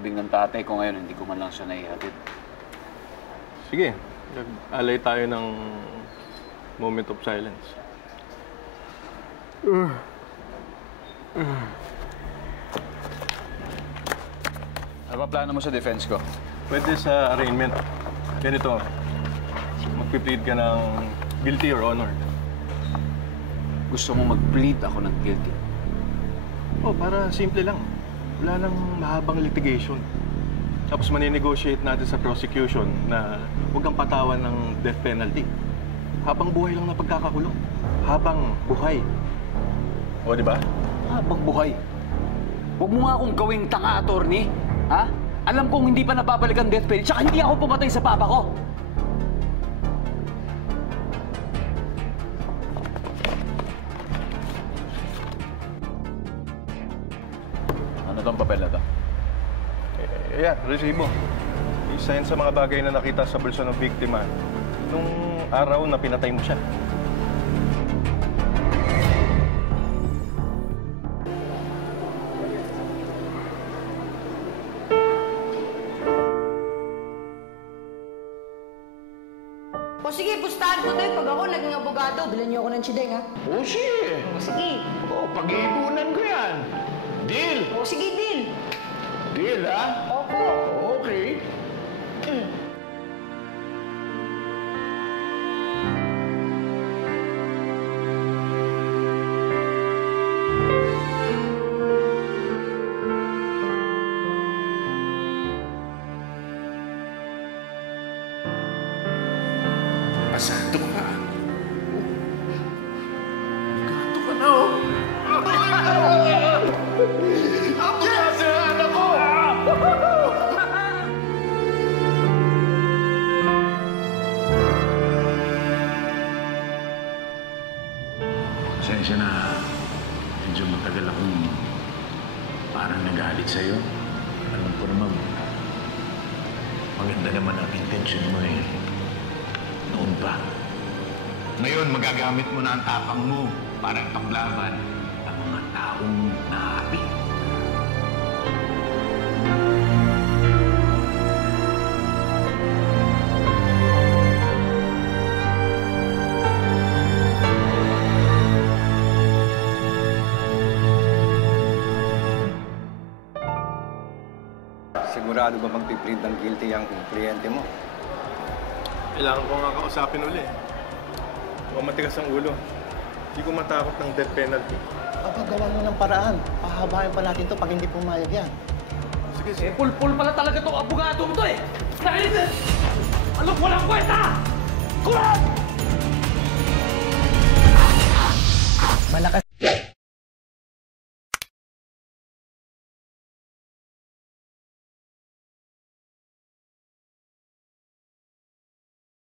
libing ng tatay ko ngayon, hindi ko man lang siya naihatid. Sige, alay tayo ng moment of silence. Ano ba plano mo sa defense ko? Pwede sa arraignment. Ganito, magpiplead ka ng guilty or honor. Gusto mo mag-plead ako ng guilty? Oh, para simple lang. Wala nang mahabang litigation. Tapos maninegotiate natin sa prosecution na huwag kang patawan ng death penalty. Habang buhay lang na pagkakakulong. Habang buhay. O, di ba? Habang buhay. Huwag mo nga akong gawing tanga, attorney. Ha? Alam kong hindi pa nababalik ang death penalty, tsaka hindi ako pumatay sa papa ko. Ano tong papel na to? Yan, resibo. Isa yan sa mga bagay na nakita sa bulsa ng biktima nung araw na pinatay mo siya. O sige, pustahan ko tayo. Pag ako naging abogado, bilan niyo ako ng chideng, ha? O sige. O sige. O, pag-iipunan ko yan. Deal. O sige, deal. Deal, ha? Opo. Okay. Pasado ka. Gato ka na, oh. Ang klase ng anak ko! Pasensya na. Medyo matagal akong parang nagalit sa'yo. Alam ko naman, maganda naman ang intensyon mo eh. Noon pa. Ngayon, magagamit mo na ang tapang mo para ipaglaban ang mga taong naapi. Sigurado ba magpiplead ng guilty ang kliyente mo? Kailangan ko nga kausapin uli. Huwag matigas ang ulo. Hindi ko matakot ng death penalty. Papagawa mo ng paraan. Pahabayan pa natin to pag hindi pumayag yan. Sige, sige. Pulpul pala talaga itong abogadong to eh! Nakalitin! Alam, walang kwenta! Kulat! Malakas